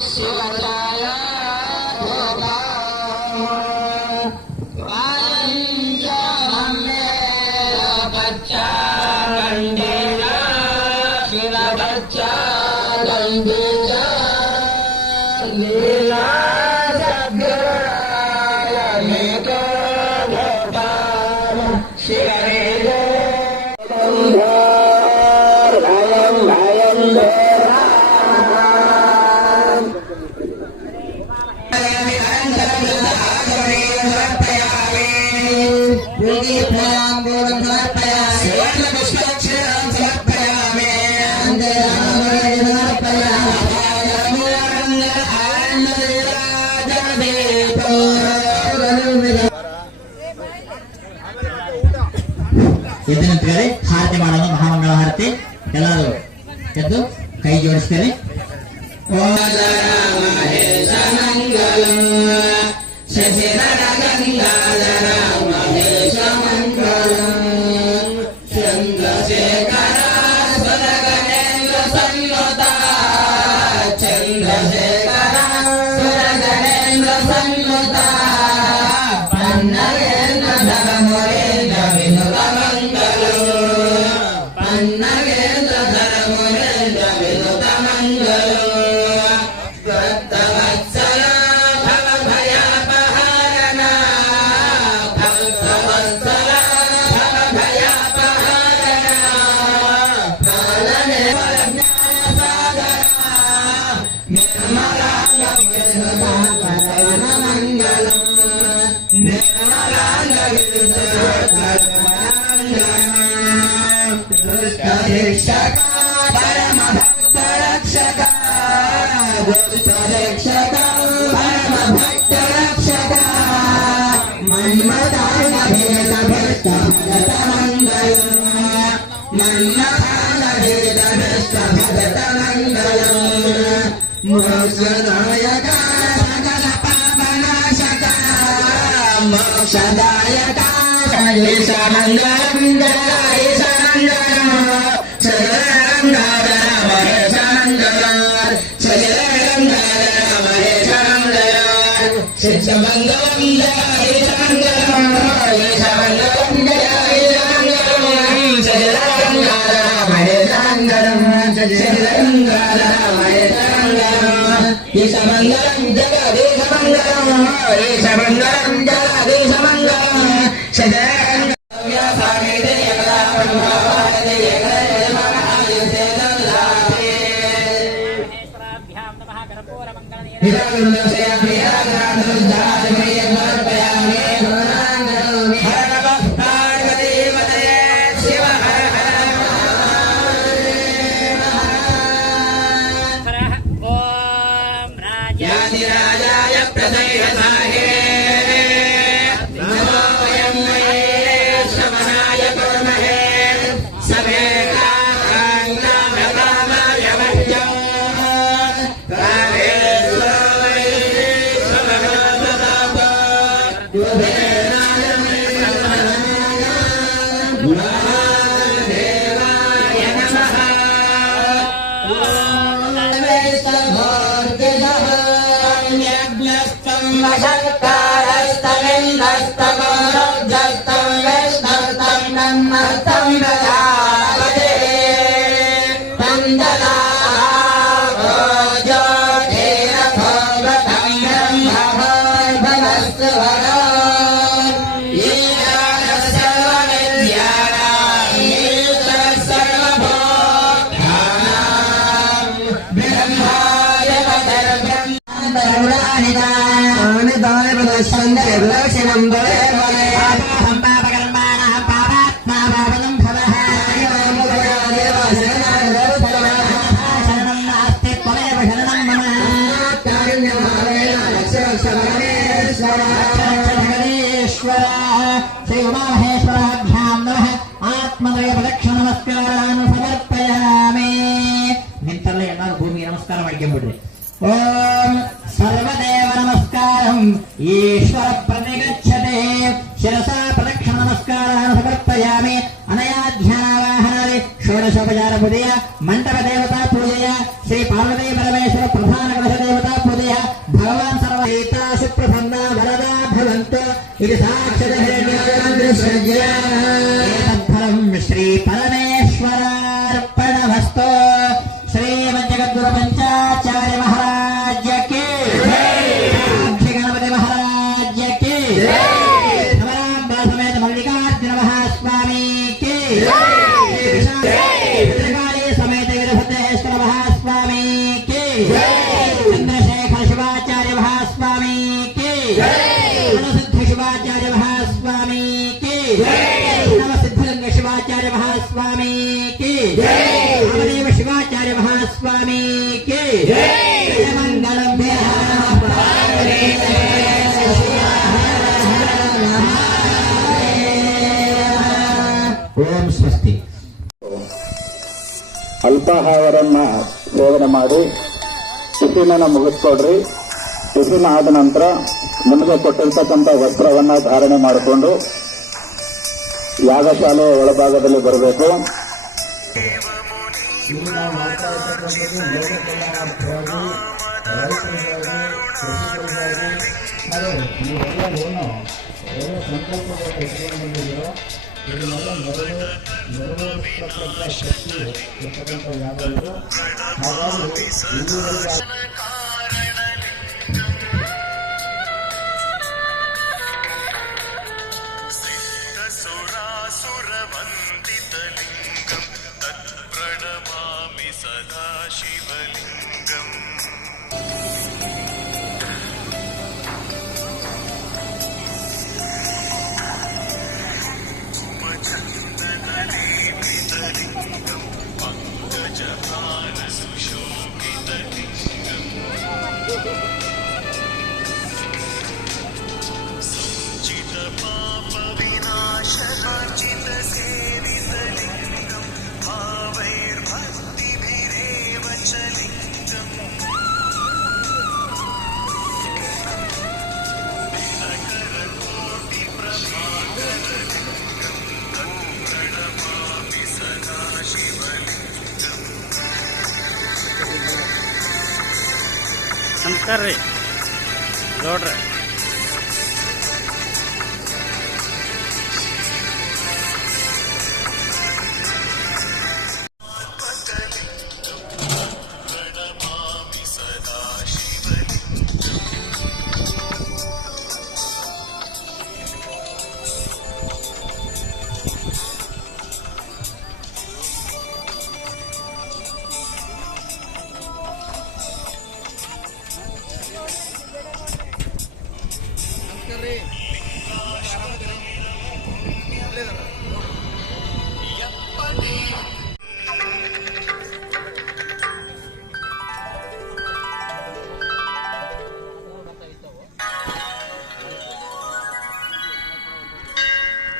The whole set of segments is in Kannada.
शिवराय ಎದ್ದಿನಂತಿದ್ದಾರೆ ಹಾರತಿ ಮಾಡೋದು ಮಹಾಮಂಗಳ ಹಾರತಿ ಎಲ್ಲರೂ ಎದ್ದು ಕೈ ಜೋಡಿಸ್ತೇನೆ. ಶ್ರೀ ಉಮಾಮಹೇಶ್ವರಾಭ್ಯಾಂ ನಮಃ ಆತ್ಮದಯ ಪ್ರದಕ್ಷಿಣ ನಮಸ್ಕಾರಾನ್ ಸಮರ್ಪಯಾಮಿ. ನಿಂತಲ್ಲೇ ಎಲ್ಲರೂ ಭೂಮಿಗೆ ನಮಸ್ಕಾರ ಮಾಡ್ಕೊಂಡ್ಬಿಡ್ರಿ. ಓಂ ಸರ್ವದೇವ ನಮಸ್ಕಾರಂ ಈಶ್ವರ ಪ್ರತಿಗಚ್ಚತೆ ಶಿರಸಾ ಪ್ರದಕ್ಷಿಣ ನಮಸ್ಕಾರಾನ್ ಸಮರ್ಪಯಾಮಿ. ಅನಯಾ ಧ್ಯಾನವಾಹನಾದಿ ಷೋಡಶೋಪಚಾರ पूजय मंडप देवता पूजय श्री पार्वती परमेश्वर प्रधान कलश देवता पूजय भगवान सर्वहिता सुप्रसन्ना वरदा भवन्तु इति साक्षात् हिरण्यगर्भं श्री परमेश्वरार्पणमस्तु। श्री पंचगद्गुरु पंचाचार्य महाराज की श्री गणपति महाराज की नवरांबा समेत मल्लिकार्जुन महास्वामी की भद्रकाली समेत वीरभद्रेश्वर महास्वामी की चंद्रशेखर शिवाचार्य महास्वामी की सिद्ध शिवाचार्य महास्वामी की नवसिद्धलिंग शिवाचार्य महास्वामी की देव शिवाचार्य महास्वामी के मंगलम ओम स्वस्ति। ಅಲ್ಪಾಹಾರವನ್ನ ಸೇವನೆ ಮಾಡಿ ಟಿಫಿನನ್ನ ಮುಗಿಸ್ಕೊಡ್ರಿ. ಟಿಫಿನ್ ಆದ ನಂತರ ನಿಮಗೆ ಕೊಟ್ಟಿರ್ತಕ್ಕಂಥ ವಸ್ತ್ರವನ್ನ ಧಾರಣೆ ಮಾಡಿಕೊಂಡು ಯಾಗಶಾಲೆಯ ಒಳಭಾಗದಲ್ಲಿ ಬರಬೇಕು. ನಮಸ್ಕಾರ ರೀ ಗೌಡ್ರೆ.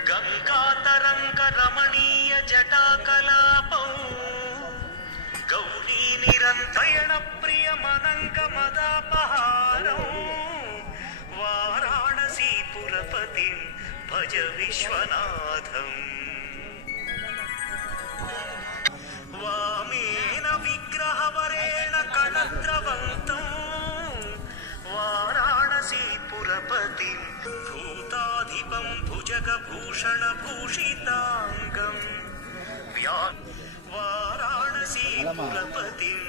గంగాతరంగ రమణీయ జటాకలాపం గౌరీ నిరంతయణ ప్రియ మనంగ మదాపహారం వారాణసీపురపతిం భజ విశ్వనాథం వామేన విగ్రహవరేణ కళద్రవంతం వారాణసీపురపతిం భూతాధిపం భుజగభూషణ భూషితాంగం వారాణసీపురపతిం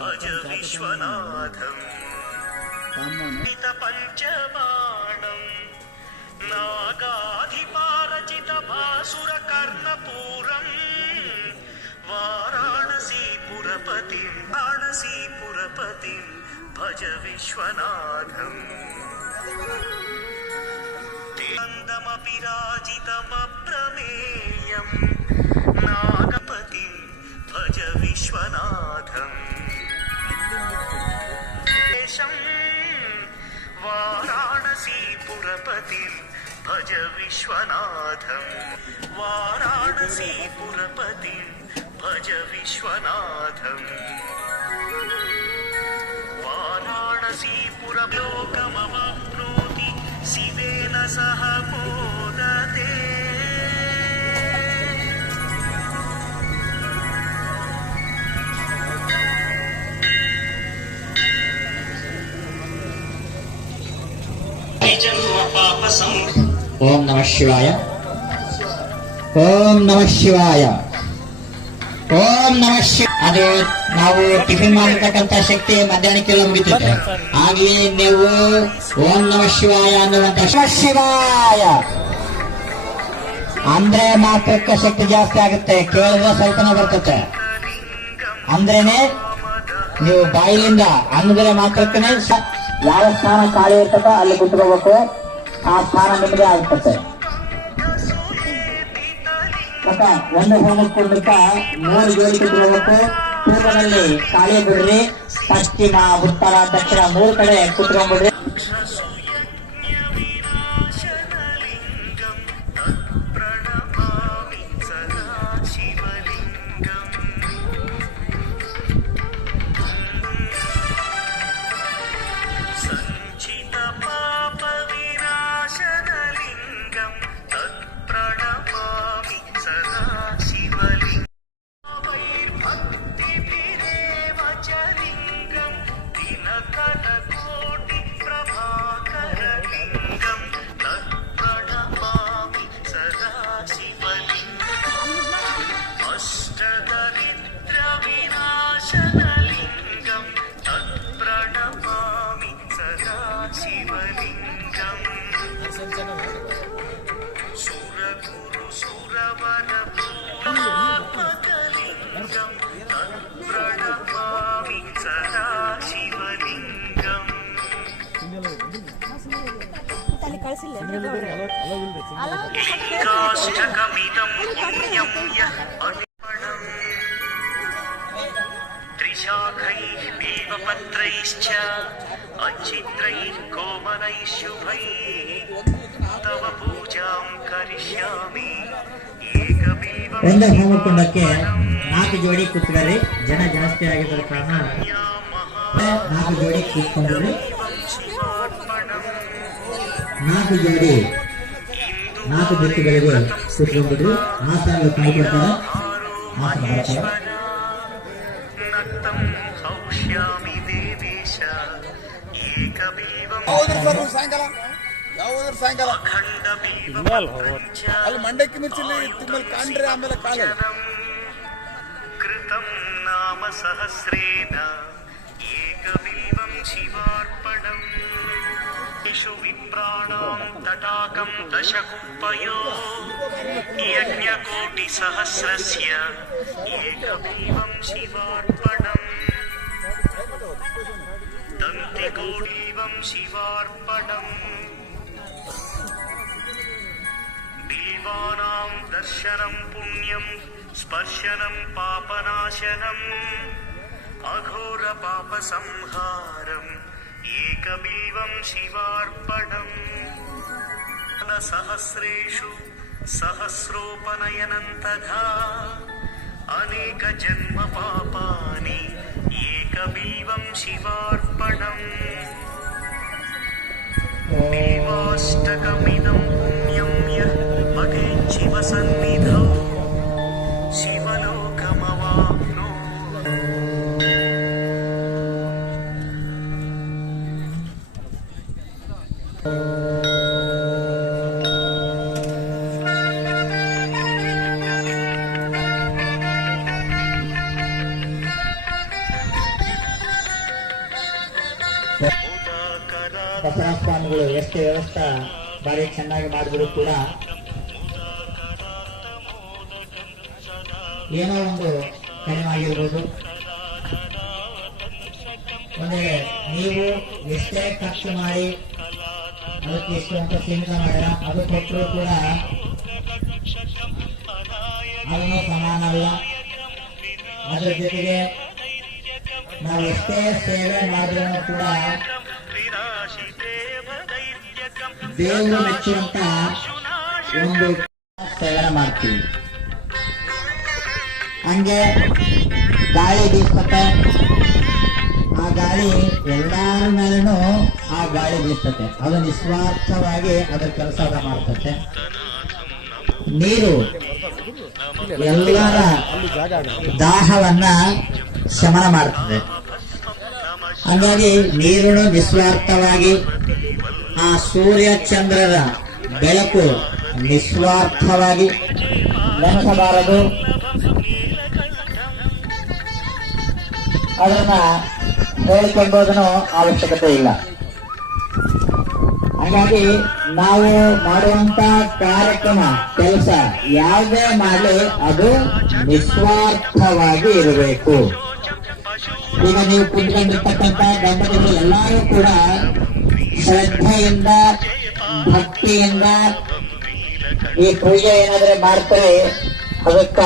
భజ విశ్వనాథం పంచబాణం నాగాధిపారచిత భాసుర కర్ణపూరం వారాణసీపురపతిం భజ విశ్వనాథం न्दमपिराजितमप्रमेयं नागपतिं भज विश्वनाथं वाराणसीपुरपतिं भज विश्वनाथं वाराणसीपुरपतिं भज विश्वनाथं वाराणसीपुरलोकमवाप्नोति शिवेन सह मोदते ಓಂ ನಮಃ ಶಿವಾಯ, ಓಂ ನಮಃ ಶಿವಾಯ, ಓಂ ನಮಃ ಶಿವ. ಅದು ನಾವು ಟಿಫಿನ್ ಮಾಡಿರ್ತಕ್ಕಂಥ ಶಕ್ತಿ ಮಧ್ಯಾಹ್ನಕ್ಕೆಲ್ಲ ಮುಗಿತೈತೆ. ಹಾಗೆಯೇ ನೀವು ಓಂ ನಮಃ ಶಿವಾಯ ಅನ್ನುವಂತ ಶಿವಾಯ ಅಂದ್ರೆ ಮಾತ್ರಕ್ಕೆ ಶಕ್ತಿ ಜಾಸ್ತಿ ಆಗುತ್ತೆ, ಕೇಳಿದ್ರೆ ಸ್ವಲ್ಪನೇ ಬರ್ತತೆ. ಅಂದ್ರೇನೆ ನೀವು ಬಾಯಿಲಿಂದ ಅನ್ನದ್ರೆ ಮಾತ್ರಕ್ಕನೆ ಯಾವ ಸ್ಥಾನ ಖಾಲಿ ಇರ್ತದ ಅಲ್ಲಿ ಕುತ್ಕೋಬೇಕು, ಆ ಸ್ಥಾನ ನಿಮಗೆ ಆಗ್ತದೆ. ಒಂದು ಹೋಮಕ್ಕೆ 3 ಜೋಡಿ ಕುತ್ಕೋಬೇಕು. ಪೂರ್ವದಲ್ಲಿ ಖಾಲಿ ಬಿಡ್ರಿ, ಪಶ್ಚಿಮ ಉತ್ತರ ದಕ್ಷಿಣ 3 ಕಡೆ ಕುತ್ಕೊಂಡ್ಬಿಡ್ರಿ. ಏಕಾಷ್ಟಕಮಿದಂ ಪುಣ್ಯಂ ಯಃ ಅರ್ಪಣಂ ತ್ರಿಶಾಖೈಃ ಬಿಲ್ವಪತ್ರೈಶ್ಚ ಅಚ್ಚಿತ್ರೈಃ ಕೋಮಲೈಃ ಶುಭೈಃ ತವ ಪೂಜಾಂ ಕರಿಷ್ಯಾಮಿ ಏಕಬಿಲ್ವಂ ಒಂದು ಹೋಮಕುಂಡಕ್ಕೆ 4 ಜೋಡಿ ಕೂತ್ಕೊಳ್ಳಿ. ಜನ ಜಾಸ್ತಿ ಆಗಿರೋ ಕಾರಣ 4 ಜೋಡಿ ಕೂತ್ಕೊಂಡ್ರಿ. 4 ಜೋಡಿ 4 ವ್ಯಕ್ತಿಗಳಿಗೆ ಕೂತ್ಕೊಂಡ್ಬಿಡ್ರಿ. ಆಸನಗಳು ಕಾಯ್ಕೊಡ್ತಾರೆ, ಆಸನ ಬರ್ತಾರೆ. ನಕ್ತಂ ಹೌಷ್ಯಾಮಿ ದೇವೇಶ ಏಕಬಿಲ್ವಂ ಯಾವ ಸಾಯಂಕಾಲ ಅಖಂಡ ಬಿಲ್ವಂ ಮೇಲೆ ಹೋಗೋದು. ಅಲ್ಲಿ ಮಂಡಕ್ಕಿ ಮಿರ್ಚಿಲಿ ತಿಮ್ಮಲ್ಲಿ ಕಾಂಡ್ರೆ ಆಮೇಲೆ ಕಾಲು ಕೃತಂ ನಾಮ ಸಹಸ್ರೇನ ಏಕಬಿಲ್ವಂ ಶಿವಾರ್ಪಣಂ ಯಶು ವಿಪ್ರಾಣಾಂ ತಟಾಕಂ ದಶಕುಪ್ಪಯೋ ಯಜ್ಞಕೋಟಿ ಸಹಸ್ರಸ್ಯ ಏಕಬಿಲ್ವಂ ಶಿವಾರ್ಪಣಂ ದಂತಿಕೋಟಿವಂ ಶಿವಾರ್ಪಣಂ ಬಿಲ್ವಾನಾಂ ದರ್ಶನಂ ಪುಣ್ಯಂ ಸ್ಪರ್ಶನಂ ಪಾಪನಾಶನಂ ಅಘೋರ ಪಾಪ ಸಂಹಾರಂ ಏಕಬಿಲ್ವಂ ಶಿವಾರ್ಪಣಂ ಸಹಸ್ರೇಷು ಸಹಸ್ರೋಪನಯನಂ ತಥಾ ಅನೇಕ ಜನ್ಮ ಪಾಪಾನಿ ಏಕಬಿಲ್ವಂ ಶಿವಾರ್ಪಣಂ ದೇವಾಷ್ಟಕಮಿದಂ ಪುಣ್ಯಂ ಯಃ ಪಠೇತ್ ಶಿವಸನ್ನಿಧೌ ಶಿವಲೋಕಮವಾಪ್ನೋ. ದಸರಾ ಸ್ವಾಮಿಗಳು ಎಷ್ಟೇ ವ್ಯವಸ್ಥೆ ಭಾರಿ ಚೆನ್ನಾಗಿ ಮಾಡಿದ್ರು ಕೂಡ ಏನೋ ಒಂದು ಕಡಿಮೆಯಾಗಿರ್ಬೋದು. ಒಂದೇ ನೀವು ಎಷ್ಟೇ ಖರ್ಚು ಮಾಡಿ ಅದಕ್ಕೆ ಎಷ್ಟು ಅಂತ ಸೀಮಿತ ಮಾಡಿರ ಅದು ಕೊಟ್ಟರು ಕೂಡ ಅದನ್ನು ಸಮಾನ ಅಲ್ಲ. ಅದರ ಜೊತೆಗೆ ನಾವು ಎಷ್ಟೇ ಸೇವೆ ಮಾಡಿದ್ರೂ ಕೂಡ ದೇವರು ಮೆಚ್ಚುವಂತ ಒಂದು ಸೇವನೆ ಮಾಡ್ತೀವಿ. ಹಂಗೆ ಗಾಳಿ ಬೀಸ್ತತೆ, ಆ ಗಾಳಿ ಎಲ್ಲಾರ ಮೇಲೂ ಆ ಗಾಳಿ ಬೀಸ್ತತೆ. ಅದು ನಿಸ್ವಾರ್ಥವಾಗಿ ಅದರ ಕೆಲಸ ಮಾಡ್ತತೆ. ನೀರು ಎಲ್ಲರ ದಾಹವನ್ನ ಶಮನ ಮಾಡ್ತದೆ. ಹಾಗಾಗಿ ನೀರು ನಿಸ್ವಾರ್ಥವಾಗಿ, ಆ ಸೂರ್ಯ ಚಂದ್ರರ ಬೆಳಕು ನಿಸ್ವಾರ್ಥವಾಗಿ ನೆನೆಸಬಾರದು. ಅದನ್ನ ಹೇಳಿಕೊಂಡೋದನ್ನು ಅವಶ್ಯಕತೆ ಇಲ್ಲ. ಹಾಗಾಗಿ ನಾವು ಮಾಡುವಂತ ಕಾರ್ಯಕ್ರಮ, ಕೆಲಸ ಯಾವುದೇ ಮಾಡಲಿ ಅದು ನಿಸ್ವಾರ್ಥವಾಗಿ ಇರಬೇಕು. ಈಗ ನೀವು ಕುಂತ್ಕೊಂಡಿರ್ತಕ್ಕಂಥ ದಂಪತಿಗಳು ಎಲ್ಲರೂ ಕೂಡ ಶ್ರದ್ಧೆಯಿಂದ, ಭಕ್ತಿಯಿಂದ ಈ ಪೂಜೆ ಏನಾದ್ರೆ ಮಾಡ್ತಾರೆ, ಅದಕ್ಕ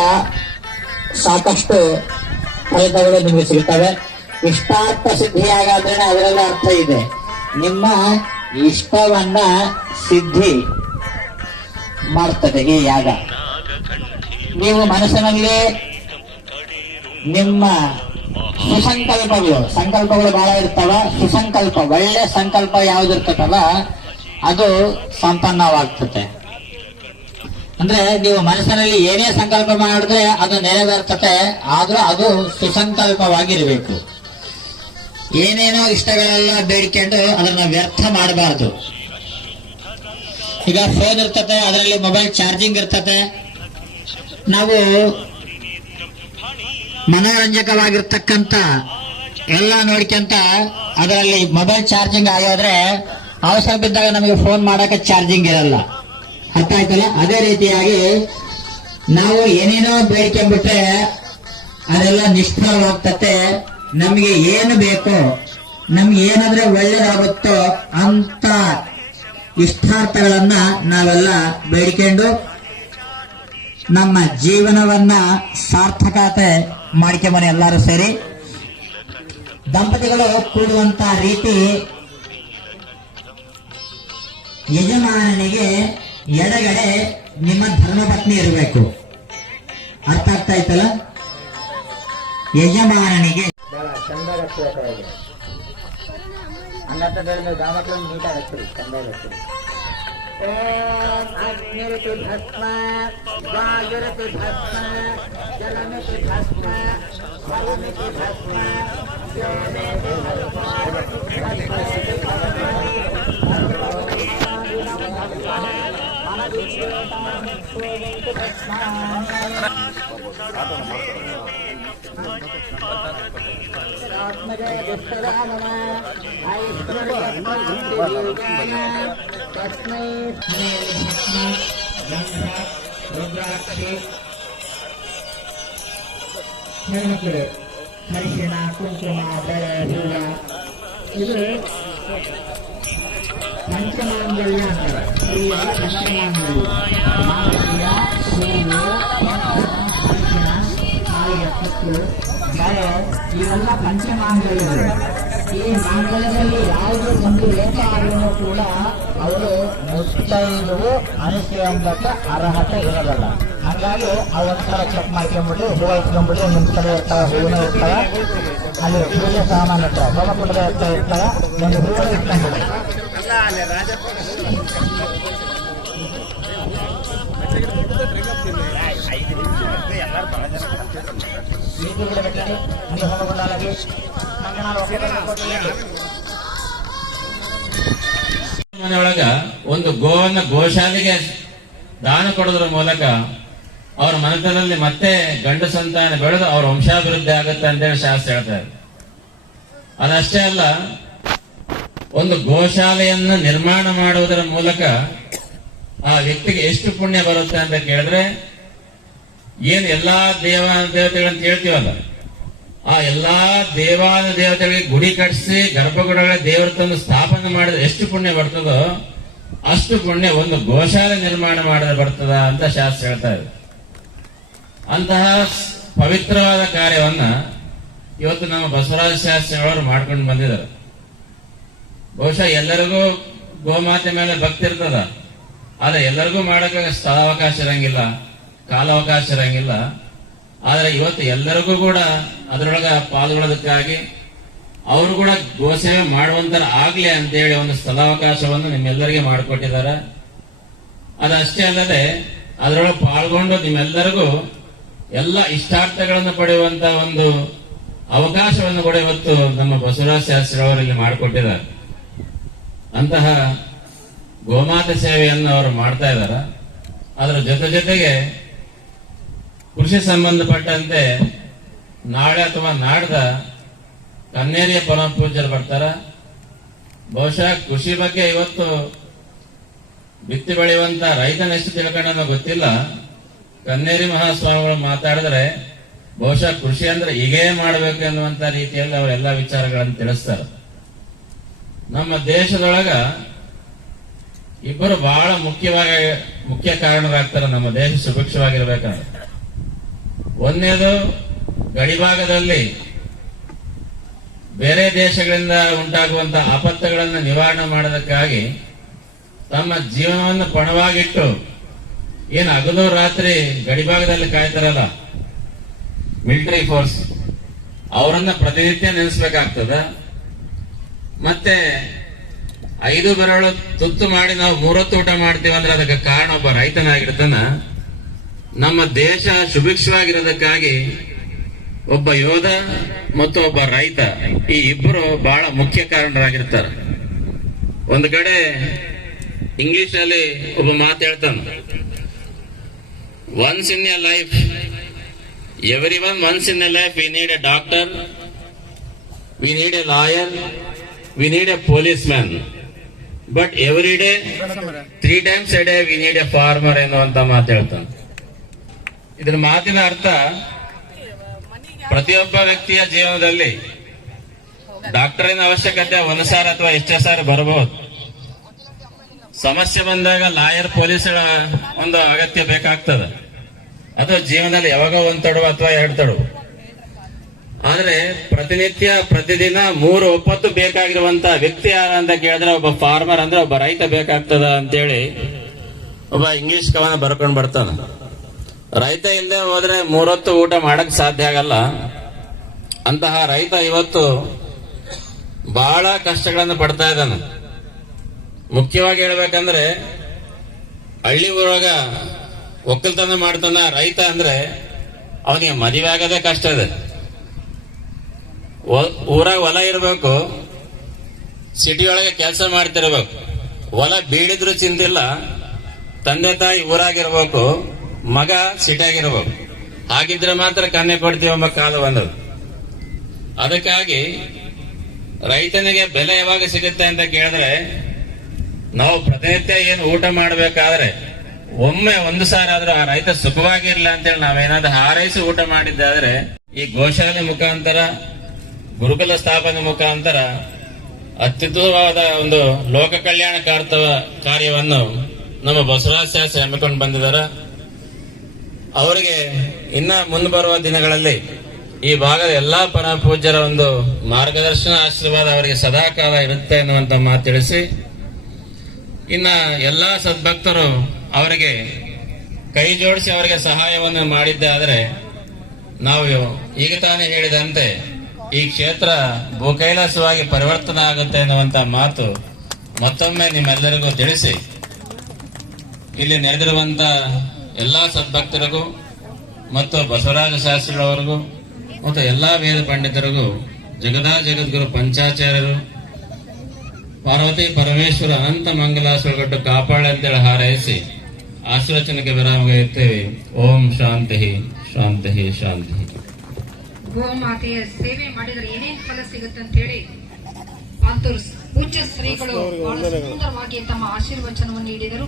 ಸಾಕಷ್ಟು ಫಲಿತಗಳು ನಿಮಗೆ ಸಿಗುತ್ತವೆ. ಇಷ್ಟಾರ್ಥ ಸಿದ್ಧಿಯಾಗಾದ್ರೆ ಅದರೆಲ್ಲ ಅರ್ಥ ಇದೆ. ನಿಮ್ಮ ಇಷ್ಟವನ್ನ ಸಿದ್ಧಿ ಮಾಡ್ತದೆ ಈ ಯಾಗ. ನೀವು ಮನಸ್ಸಿನಲ್ಲಿ ನಿಮ್ಮ ಸಂಕಲ್ಪಗಳು ಬಹಳ ಇರ್ತಾವ. ಸುಸಂಕಲ್ಪ, ಒಳ್ಳೆ ಸಂಕಲ್ಪ ಯಾವ್ದಿರ್ತದಲ್ಲ ಅದು ಸಂಪನ್ನವಾಗ್ತದೆ. ಅಂದ್ರೆ ನೀವು ಮನಸ್ಸಿನಲ್ಲಿ ಏನೇ ಸಂಕಲ್ಪ ಮಾಡಿದ್ರೆ ಅದು ನೆರವೇರ್ತದೆ, ಆದ್ರೂ ಅದು ಸುಸಂಕಲ್ಪವಾಗಿರ್ಬೇಕು. ಏನೇನೋ ಇಷ್ಟಗಳೆಲ್ಲ ಬೇಡಿಕೊಂಡು ಅದನ್ನ ವ್ಯರ್ಥ ಮಾಡಬಾರ್ದು. ಈಗ ಫೋನ್ ಇರ್ತದೆ, ಅದರಲ್ಲಿ ಮೊಬೈಲ್ ಚಾರ್ಜಿಂಗ್ ಇರ್ತದೆ. ನಾವು ಮನೋರಂಜಕವಾಗಿರ್ತಕ್ಕಂಥ ಎಲ್ಲ ನೋಡ್ಕೊಂತ ಅದರಲ್ಲಿ ಮೊಬೈಲ್ ಚಾರ್ಜಿಂಗ್ ಆಗೋದ್ರೆ ಅವಸರ ಬಿದ್ದಾಗ ನಮಗೆ ಫೋನ್ ಮಾಡಕ್ಕೆ ಚಾರ್ಜಿಂಗ್ ಇರಲ್ಲ. ಅರ್ಥ ಆಯ್ತಲ್ಲ? ಅದೇ ರೀತಿಯಾಗಿ ನಾವು ಏನೇನೋ ಬೇಡ್ಕೊಂಡ್ಬಿಟ್ರೆ ಅದೆಲ್ಲ ನಿಷ್ಫಲವಾಗ್ತತೆ. ನಮ್ಗೆ ಏನು ಬೇಕೋ, ನಮ್ಗೆ ಏನಾದ್ರೆ ಒಳ್ಳೇದಾಗುತ್ತೋ ಅಂತ ಇಷ್ಟಾರ್ಥಗಳನ್ನ ನಾವೆಲ್ಲ ಬೇಡಿಕೊಂಡು ನಮ್ಮ ಜೀವನವನ್ನ ಸಾರ್ಥಕತೆ ಮಾಡ್ಕೊಂಬನಿ ಎಲ್ಲರೂ ಸೇರಿ. ದಂಪತಿಗಳು ಕೂಡುವಂತ ರೀತಿ, ಯಜಮಾನನಿಗೆ ಎಡಗಡೆ ನಿಮ್ಮ ಧರ್ಮಪತ್ನಿ ಇರಬೇಕು. ಅರ್ಥ ಆಗ್ತಾ ಇತ್ತಲ್ಲ? ಯಜಮಾನನಿಗೆ ಚಂದಾಗ ಹಂಗಂತ ಗಾಮಕ್ಳನ್ನು ನೀಟಾಗಿ ಹಚ್ಚಿರಿ, ಚಂದಾಗ ಹಚ್ಚಿರಿ. ಓಂ ಅಗ್ನಿರಿತಿ ಭಸ್ಮ, ವಾಯುರಿತಿ ಭಸ್ಮ, ಜಲಮಿತಿ ಭಸ್ಮ, ವರುಣಿತಿ ಭಸ್ಮ, ವ್ಯೋಮೇತಿ ಭಸ್ಮ, ಭಸ್ಮೇತಿ ಹೆಣ್ಮಕ್ಳು ಅರಿಶಿಣ, ಕುಂಕುಮ, ಬಳೆ, ಹೂವ, ಇದು ಪಂಚಮಾಂಗಲ್ಯ ಅಂತಾರೆ. ಸ್ತ್ರೀಯ ಪಂಚಮಾಂಗಲ್ಯ, ಮಾಂಗಲ್ಯ, ಹೂವು, ಅರಿಶಿಣ, ಕಾಯಿಯ ಕತ್ತು, ಬಳೆ, ಇವೆಲ್ಲ ಪಂಚಮಾಂಗಲ್ಯಗಳು. ಈ ಮಾಂಗಲ್ಯದಲ್ಲಿ ಯಾವುದೇ ಒಂದು ಲೋಪ ಆದ್ರೂ ಕೂಡ ಅವರು ಮುತ್ತೈದು ಅನಿಸಿಕೆ ಅರ್ಹತೆ ಇರೋದಲ್ಲ. ಹಾಗಾಗಿ ಅವೊಂಥರ ಚೆಕ್ ಮಾಡ್ಕೊಂಡ್ಬಿಟ್ಟು ಹೂವು ಇಟ್ಕೊಂಡ್ಬಿಟ್ಟು ನಿಮ್ಮ ಕಡೆ ಇರ್ತಾವ, ಹೂವಿನ ಇರ್ತಾವ, ಅಲ್ಲಿ ಪೂಜೆ ಸಾಮಾನು ಇರ್ತಾವ, ಹೋಮಕುಂಡದ ಇರ್ತಾವ, ಒಂದು ಹೂವು ಇಟ್ಕೊಂಡ್ಬಿಟ್ಟು ಮನೆಯೊಳಗ ಒಂದು ಗೋವನ್ನ ಗೋಶಾಲೆಗೆ ದಾನ ಕೊಡೋದ್ರ ಮೂಲಕ ಅವ್ರ ಮನೆತನದಲ್ಲಿ ಮತ್ತೆ ಗಂಡು ಸಂತಾನ ಬೆಳೆದು ಅವ್ರ ವಂಶಾಭಿವೃದ್ಧಿ ಆಗುತ್ತೆ ಅಂತೇಳಿ ಶಾಸ್ತ್ರ ಹೇಳ್ತಾರೆ. ಅದಷ್ಟೇ ಅಲ್ಲ, ಒಂದು ಗೋಶಾಲೆಯನ್ನು ನಿರ್ಮಾಣ ಮಾಡುವುದರ ಮೂಲಕ ಆ ವ್ಯಕ್ತಿಗೆ ಎಷ್ಟು ಪುಣ್ಯ ಬರುತ್ತೆ ಅಂತ ಕೇಳಿದ್ರೆ, ಏನ್ ಎಲ್ಲಾ ದೇವತೆಗಳಂತ ಹೇಳ್ತೀವಲ್ಲ, ಆ ಎಲ್ಲಾ ದೇವತೆಗಳಿಗೆ ಗುಡಿ ಕಟ್ಟಿಸಿ ಗರ್ಭಗುಡಗಳ ದೇವರ ತಂದು ಸ್ಥಾಪನೆ ಮಾಡಿದ್ರೆ ಎಷ್ಟು ಪುಣ್ಯ ಬರ್ತದೋ ಅಷ್ಟು ಪುಣ್ಯ ಒಂದು ಗೋಶಾಲೆ ನಿರ್ಮಾಣ ಮಾಡಿದ್ರೆ ಬರ್ತದ ಅಂತ ಶಾಸ್ತ್ರ ಹೇಳ್ತಾ ಇದೆ. ಅಂತಹ ಪವಿತ್ರವಾದ ಕಾರ್ಯವನ್ನ ಇವತ್ತು ನಮ್ಮ ಬಸವರಾಜ ಶಾಸ್ತ್ರಿಗಳವರು ಮಾಡ್ಕೊಂಡು ಬಂದಿದ್ದಾರೆ. ಬಹುಶಃ ಎಲ್ಲರಿಗೂ ಗೋಮಾತೆ ಮೇಲೆ ಭಕ್ತಿ ಇರ್ತದ, ಆದ್ರೆ ಎಲ್ಲರಿಗೂ ಮಾಡಕ್ಕೆ ಸ್ಥಳಾವಕಾಶ ಇರಂಗಿಲ್ಲ, ಕಾಲಾವಕಾಶ ಇರಂಗಿಲ್ಲ. ಆದ್ರೆ ಇವತ್ತು ಎಲ್ಲರಿಗೂ ಕೂಡ ಅದರೊಳಗ ಪಾಲ್ಗೊಳ್ಳೋದಕ್ಕಾಗಿ ಅವರು ಕೂಡ ಗೋಸೇವೆ ಮಾಡುವಂತರ ಆಗ್ಲಿ ಅಂತೇಳಿ ಒಂದು ಸ್ಥಳಾವಕಾಶವನ್ನು ನಿಮ್ಮೆಲ್ಲರಿಗೆ ಮಾಡಿಕೊಟ್ಟಿದ್ದಾರೆ. ಅದಷ್ಟೇ ಅಲ್ಲದೆ ಅದರೊಳಗೆ ಪಾಲ್ಗೊಂಡು ನಿಮ್ಮೆಲ್ಲರಿಗೂ ಎಲ್ಲ ಇಷ್ಟಾರ್ಥಗಳನ್ನು ಪಡೆಯುವಂತ ಒಂದು ಅವಕಾಶವನ್ನು ಕೂಡ ಇವತ್ತು ನಮ್ಮ ಬಸವರಾಜ ಶಾಸ್ತ್ರಿ ಅವರಲ್ಲಿ ಮಾಡಿಕೊಟ್ಟಿದ್ದಾರೆ. ಅಂತಹ ಗೋಮಾತೆ ಸೇವೆಯನ್ನು ಅವರು ಮಾಡ್ತಾ ಇದ್ದಾರೆ. ಅದರ ಜೊತೆಗೆ ಕೃಷಿ ಸಂಬಂಧಪಟ್ಟಂತೆ ನಾಳೆ ಅಥವಾ ನಾಡ್ದ ಕನ್ನೇರಿಯ ಪರಮ ಪೂಜ್ಯರು ಬರ್ತಾರ. ಬಹುಶಃ ಕೃಷಿ ಬಗ್ಗೆ ಇವತ್ತು ಬಿತ್ತಿ ಬೆಳೆಯುವಂತ ರೈತನೆಷ್ಟು ತಿಳ್ಕೊಂಡ ಗೊತ್ತಿಲ್ಲ. ಕನ್ನೇರಿ ಮಹಾಸ್ವಾಮಿಗಳು ಮಾತಾಡಿದ್ರೆ ಬಹುಶಃ ಕೃಷಿ ಅಂದ್ರೆ ಹೀಗೇ ಮಾಡಬೇಕು ಎನ್ನುವಂತ ರೀತಿಯಲ್ಲಿ ಅವರೆಲ್ಲ ವಿಚಾರಗಳನ್ನು ತಿಳಿಸ್ತಾರೆ. ನಮ್ಮ ದೇಶದೊಳಗ ಇಬ್ಬರು ಬಹಳ ಮುಖ್ಯ ಕಾರಣರಾಗ್ತಾರೆ ನಮ್ಮ ದೇಶ ಸುಭಿಕ್ಷವಾಗಿರ್ಬೇಕಂದ್ರೆ. ಒಂದನೇದು ಗಡಿಭಾಗದಲ್ಲಿ ಬೇರೆ ದೇಶಗಳಿಂದ ಉಂಟಾಗುವಂತ ಆಪತ್ತುಗಳನ್ನು ನಿವಾರಣೆ ಮಾಡೋದಕ್ಕಾಗಿ ತಮ್ಮ ಜೀವನವನ್ನು ಪಣವಾಗಿಟ್ಟು ಏನು ಹಗಲು ರಾತ್ರಿ ಗಡಿಭಾಗದಲ್ಲಿ ಕಾಯ್ತಾರಲ್ಲ ಮಿಲಿಟರಿ ಫೋರ್ಸ್, ಅವರನ್ನ ಪ್ರತಿನಿತ್ಯ ನೆನೆಸ್ಬೇಕಾಗ್ತದ. ಮತ್ತೆ 5 ಬೆರಳು ತುತ್ತು ಮಾಡಿ ನಾವು 3 ಹೊತ್ತು ಊಟ ಮಾಡ್ತೀವಿ ಅಂದ್ರೆ ಅದಕ್ಕೆ ಕಾರಣ ಒಬ್ಬ ರೈತನಾಗಿರ್ತಾನ. ನಮ್ಮ ದೇಶ ಸುಭಿಕ್ಷವಾಗಿರೋದಕ್ಕಾಗಿ ಒಬ್ಬ ಯೋಧ ಮತ್ತು ಒಬ್ಬ ರೈತ, ಈ ಇಬ್ಬರು ಬಹಳ ಮುಖ್ಯ ಕಾರಣರಾಗಿರ್ತಾರೆ. ಒಂದು ಕಡೆ ಇಂಗ್ಲಿಷ್ ನಲ್ಲಿ ಒಬ್ಬ ಮಾತು ಹೇಳ್ತಾನೆ, once in a life, everyone once in a life we need a doctor, we need a lawyer, we need a policeman, but every day 3 times a day we need a farmer ಎನ್ನುವಂತ ಮಾತು ಹೇಳ್ತಾನೆ. ಇದರ ಮಾತಿನ ಅರ್ಥ ಪ್ರತಿಯೊಬ್ಬ ವ್ಯಕ್ತಿಯ ಜೀವನದಲ್ಲಿ ಡಾಕ್ಟರಿನ ಅವಶ್ಯಕತೆ 1 ಸಾರಿ ಅಥವಾ ಎಷ್ಟೇ ಸಾರಿ ಬರಬಹುದು. ಸಮಸ್ಯೆ ಬಂದಾಗ ಲಾಯರ್ ಪೊಲೀಸರ ಒಂದು ಅಗತ್ಯ ಬೇಕಾಗ್ತದೆ. ಅದು ಜೀವನದಲ್ಲಿ ಯಾವಾಗ 1 ತಡವು ಅಥವಾ 2 ತಡವು. ಆದ್ರೆ ಪ್ರತಿದಿನ 3 ಒಪ್ಪತ್ತು ಬೇಕಾಗಿರುವಂತ ವ್ಯಕ್ತಿ ಯಾರ ಅಂತ ಕೇಳಿದ್ರೆ ಒಬ್ಬ ಫಾರ್ಮರ್ ಅಂದ್ರೆ ಒಬ್ಬ ರೈತ ಬೇಕಾಗ್ತದ ಅಂತೇಳಿ ಒಬ್ಬ ಇಂಗ್ಲಿಷ್ ಕವನ ಬರ್ಕೊಂಡು ಬರ್ತಾನ. ರೈತ ಇಲ್ಲದೆ ಹೋದ್ರೆ 3 ಹೊತ್ತು ಊಟ ಮಾಡಕ್ ಸಾಧ್ಯ ಆಗಲ್ಲ. ಅಂತಹ ರೈತ ಇವತ್ತು ಬಹಳ ಕಷ್ಟಗಳನ್ನು ಪಡ್ತಾ ಇದ್ದಾನೆ. ಮುಖ್ಯವಾಗಿ ಹೇಳ್ಬೇಕಂದ್ರೆ ಹಳ್ಳಿ ಊರಾಗ ಒಕ್ಕಲ್ತನ ಮಾಡ್ತಾನ ರೈತ ಅಂದ್ರೆ ಅವನಿಗೆ ಮದುವೆ ಆಗೋದೇ ಕಷ್ಟ ಇದೆ. ಊರಾಗ ಹೊಲ ಇರಬೇಕು, ಸಿಟಿ ಒಳಗೆ ಕೆಲಸ ಮಾಡ್ತಿರ್ಬೇಕು. ಹೊಲ ಬೀಳಿದ್ರು ಚಿಂತಿಲ್ಲ, ತಂದೆ ತಾಯಿ ಊರಾಗಿರ್ಬೇಕು, ಮಗ ಸಿಟಿಯಾಗಿರ್ಬೇಕು. ಹಾಗಿದ್ರೆ ಮಾತ್ರ ಕನ್ಯೆ ಕೊಡ್ತೀವಿ ಎಂಬ ಕಾಲ ಬಂದದು. ಅದಕ್ಕಾಗಿ ರೈತನಿಗೆ ಬೆಲೆ ಯಾವಾಗ ಸಿಗುತ್ತೆ ಅಂತ ಕೇಳಿದ್ರೆ, ನಾವು ಪ್ರತಿನಿತ್ಯ ಏನು ಊಟ ಮಾಡಬೇಕಾದ್ರೆ ಒಮ್ಮೆ 1 ಸಾರಿ ಆದ್ರೂ ಆ ರೈತ ಸುಖವಾಗಿರ್ಲ ಅಂತೇಳಿ ನಾವೇನಾದ್ರೂ ಹಾರೈಸಿ ಊಟ ಮಾಡಿದ್ದಾದ್ರೆ, ಈ ಗೋಶಾಲೆ ಮುಖಾಂತರ, ಗುರುಕುಲ ಸ್ಥಾಪನೆ ಮುಖಾಂತರ ಅತ್ಯುತ್ತಮವಾದ ಒಂದು ಲೋಕ ಕಲ್ಯಾಣ ಕಾರ್ಯವನ್ನು ನಮ್ಮ ಬಸವರಾಜ ಶಾಸ್ತ್ರಿ ಹಮ್ಮಿಕೊಂಡು ಬಂದಿದ್ದಾರೆ. ಅವರಿಗೆ ಇನ್ನ ಮುಂದೆ ಬರುವ ದಿನಗಳಲ್ಲಿ ಈ ಭಾಗದ ಎಲ್ಲಾ ಪರಮ ಪೂಜ್ಯರ ಒಂದು ಮಾರ್ಗದರ್ಶನ ಆಶೀರ್ವಾದ ಅವರಿಗೆ ಸದಾಕಾಲ ಇರುತ್ತೆ ಎನ್ನುವಂತ ಮಾತು ತಿಳಿಸಿ, ಇನ್ನ ಎಲ್ಲಾ ಸದ್ಭಕ್ತರು ಅವರಿಗೆ ಕೈ ಜೋಡಿಸಿ ಅವರಿಗೆ ಸಹಾಯವನ್ನು ಮಾಡಿದ್ದಾದರೆ ನಾವು ಈಗ ತಾನೇ ಹೇಳಿದಂತೆ ಈ ಕ್ಷೇತ್ರ ಭೂಕೈಲಾಸವಾಗಿ ಪರಿವರ್ತನೆ ಆಗುತ್ತೆ ಎನ್ನುವಂತ ಮಾತು ಮತ್ತೊಮ್ಮೆ ನಿಮ್ಮೆಲ್ಲರಿಗೂ ತಿಳಿಸಿ, ಇಲ್ಲಿ ನೆರೆದಿರುವಂತ ಎಲ್ಲಾ ಸದ್ಭಕ್ತರಿಗೂ ಮತ್ತು ಬಸವರಾಜ ಶಾಸ್ತ್ರಿಗಳವರಿಗೂ ಮತ್ತು ಎಲ್ಲಾ ವೇದ ಪಂಡಿತರಿಗೂ, ಜಗದ್ಗುರು ಪಂಚಾಚಾರ್ಯರು, ಪಾರ್ವತಿ ಪರಮೇಶ್ವರ ಅನಂತ ಮಂಗಲಾಸುರಗಟ್ಟು ಕಾಪಾಳೆ ಅಂತೇಳಿ ಹಾರೈಸಿ ಆಶೀರ್ವಚನಕ್ಕೆ ವಿರಾಮಗೊಳ್ಳುತ್ತೇವೆ. ಓಂ ಶಾಂತಿ ಶಾಂತಿ ಶಾಂತಿ. ಗೋಮಾತೆಯ ಸೇವೆ ಮಾಡಿದರೆ ಏನೇನು ಫಲ ಸಿಗುತ್ತೆ ಅಂತ ಹೇಳಿ ಅಂತೂ ಪೂಜ್ಯ ಶ್ರೀಗಳು ಬಹಳ ಸುಂದರವಾಗಿ ತಮ್ಮ ಆಶೀರ್ವಚನವನ್ನು ನೀಡಿದರು.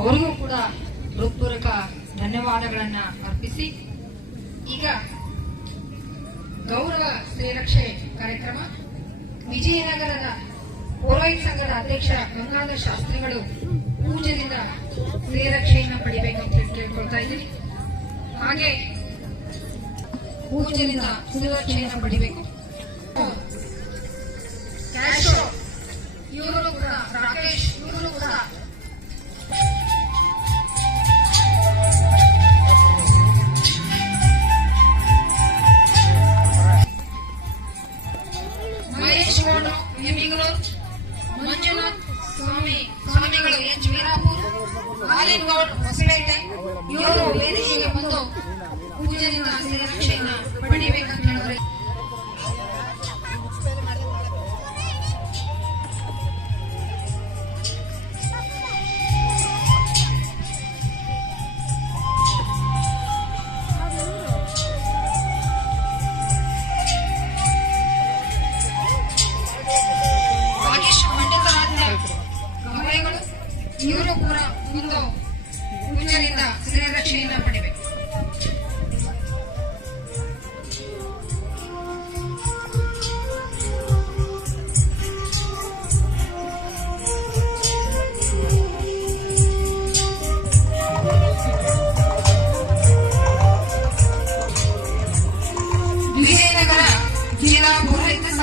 ಅವರಿಗೂ ಕೂಡ ಹೃತ್ಪೂರ್ವಕ ಧನ್ಯವಾದಗಳನ್ನ ಅರ್ಪಿಸಿ, ಈಗ ಗೌರವ ಶ್ರೀರಕ್ಷೆ ಕಾರ್ಯಕ್ರಮ ವಿಜಯನಗರದ ಪುರೋಹಿತ ಸಂಘದ ಅಧ್ಯಕ್ಷ ಗಂಗಾಧರ ಶಾಸ್ತ್ರಿಗಳು ಪೂಜೆಯಿಂದ ಶ್ರೀರಕ್ಷೆಯನ್ನು ಪಡಿಬೇಕಂತ ಕೇಳ್ಕೊಳ್ತಾ ಇದ್ದೀನಿ. ಹಾಗೆ ಪೂಜೆಯಿಂದ ಶ್ರೀರಕ್ಷೆಯನ್ನು ಪಡಿಬೇಕು. ಇವರು ಕೂಡ ರಾಕೇಶ್, ಇವರು ಕೂಡ ಮಹೇಶ್ ಗೌಡ ಎಮ್ಮಿಗಳೂರು, ಮಂಜುನಾಥ್ ಸ್ವಾಮಿಗಳು ಎಚ್ ವೀರಾಪುರ, ಹಾಲಿನ್ ಗೌಡ್ ಹೊಸಪೇಟೆ, ಇವರು ವೇದಿಕೆಗೆ ಬಂದು ಪೂಜೆಯಿಂದ ಶ್ರೀರಕ್ಷೆಯನ್ನು ಪಡಿಬೇಕಂತ ಹೇಳಿದ್ರೆ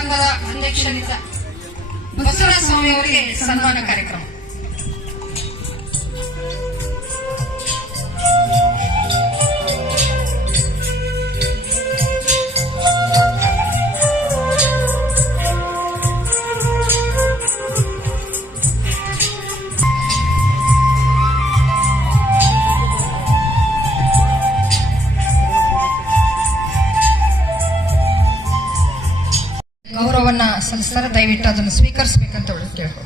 ಸಂಘದ ಅಧ್ಯಕ್ಷರಿಂದ ಬಸವರಾಜ ಸ್ವಾಮಿ ಅವರಿಗೆ ಸನ್ಮಾನ ಕಾರ್ಯಕ್ರಮ. ಗೌರವವನ್ನ ಸಲ್ಲಿಸ್ತಾರೆ. ದಯವಿಟ್ಟು ಅದನ್ನು ಸ್ವೀಕರಿಸಬೇಕಂತ ಕೇಳ್ಬೋದು.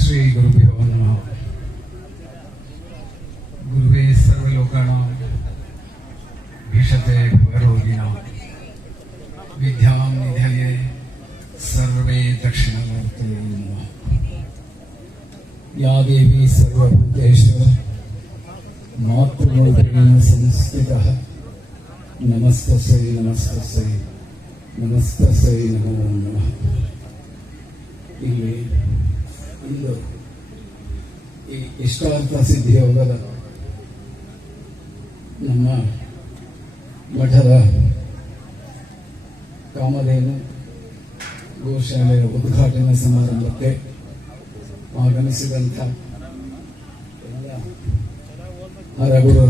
ಶ್ರೀ ಗುರುಭ್ಯೋ ನಮಃ. ಗುರುವೇ ಸರ್ವಲೋಕಾನಾಂ ಭೀಷತೆ ಭವರೋಗಿಣಾಂ ವಿದ್ಯಾಂ ನಿಧಯೇ ಸರ್ವೇ ದಕ್ಷಿಣಮೂರ್ತಯೇ ನಮಃ. ಯಾ ದೇವಿ ಸರ್ವಭೂತೇಷು ಮಾತೃಮೂರ್ತಿನ ಸಂಸ್ಥಿತಃ ನಮಸ್ತಸ್ಯೈ ನಮಸ್ತಸ್ಯೈ ನಮಸ್ತಸ್ಯೈ ನಮೋ ನಮಃ. ಇಲ್ಲಿ ಇಂದು ಈ ಇಷ್ಟಾರ್ಥ ಸಿದ್ಧಿ ಯೋಗದ ನಮ್ಮ ಮಠದ ಕಾಮಧೇನು ಗೋಶಾಲೆಯ ಉದ್ಘಾಟನಾ ಸಮಾರಂಭಕ್ಕೆ ಆಗಮಿಸಿದಂಥ ಎಲ್ಲ ಹರಗುರು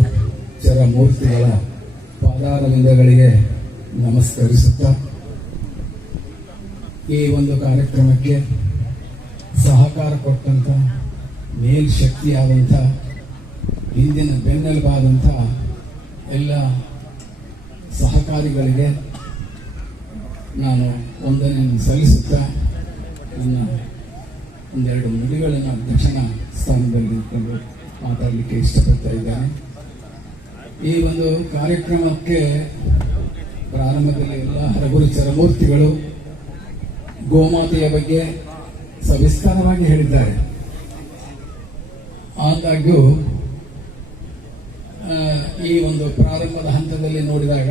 ಚರ ಮೂರ್ತಿಗಳ ಪಾದಾರವಿಂದಗಳಿಗೆ ನಮಸ್ಕರಿಸುತ್ತಾ ಈ ಒಂದು ಕಾರ್ಯಕ್ರಮಕ್ಕೆ ಸಹಕಾರ ಕೊಟ್ಟಂಥ ಮೇಲ್ಶಕ್ತಿಯಾದಂಥ ಹಿಂದಿನ ಬೆನ್ನೆಲುಬಾದಂಥ ಎಲ್ಲ ಸಹಕಾರಿಗಳಿಗೆ ನಾನು ವಂದನೆಯನ್ನು ಸಲ್ಲಿಸುತ್ತಾ ನನ್ನ ಒಂದೆರಡು ನುಡಿಗಳನ್ನು ಅಧ್ಯಕ್ಷನ ಸ್ಥಾನದಲ್ಲಿ ಇಟ್ಕೊಂಡು ಮಾತಾಡಲಿಕ್ಕೆ ಇಷ್ಟಪಡ್ತಾ ಇದ್ದೇನೆ. ಈ ಒಂದು ಕಾರ್ಯಕ್ರಮಕ್ಕೆ ಪ್ರಾರಂಭದಲ್ಲಿ ಎಲ್ಲ ಹರಗುರು ಚರಮೂರ್ತಿಗಳು ಗೋಮಾತೆಯ ಬಗ್ಗೆ ಸವಿಸ್ತಾರವಾಗಿ ಹೇಳಿದ್ದಾರೆ. ಆದಾಗ್ಯೂ ಈ ಒಂದು ಪ್ರಾರಂಭದ ಹಂತದಲ್ಲಿ ನೋಡಿದಾಗ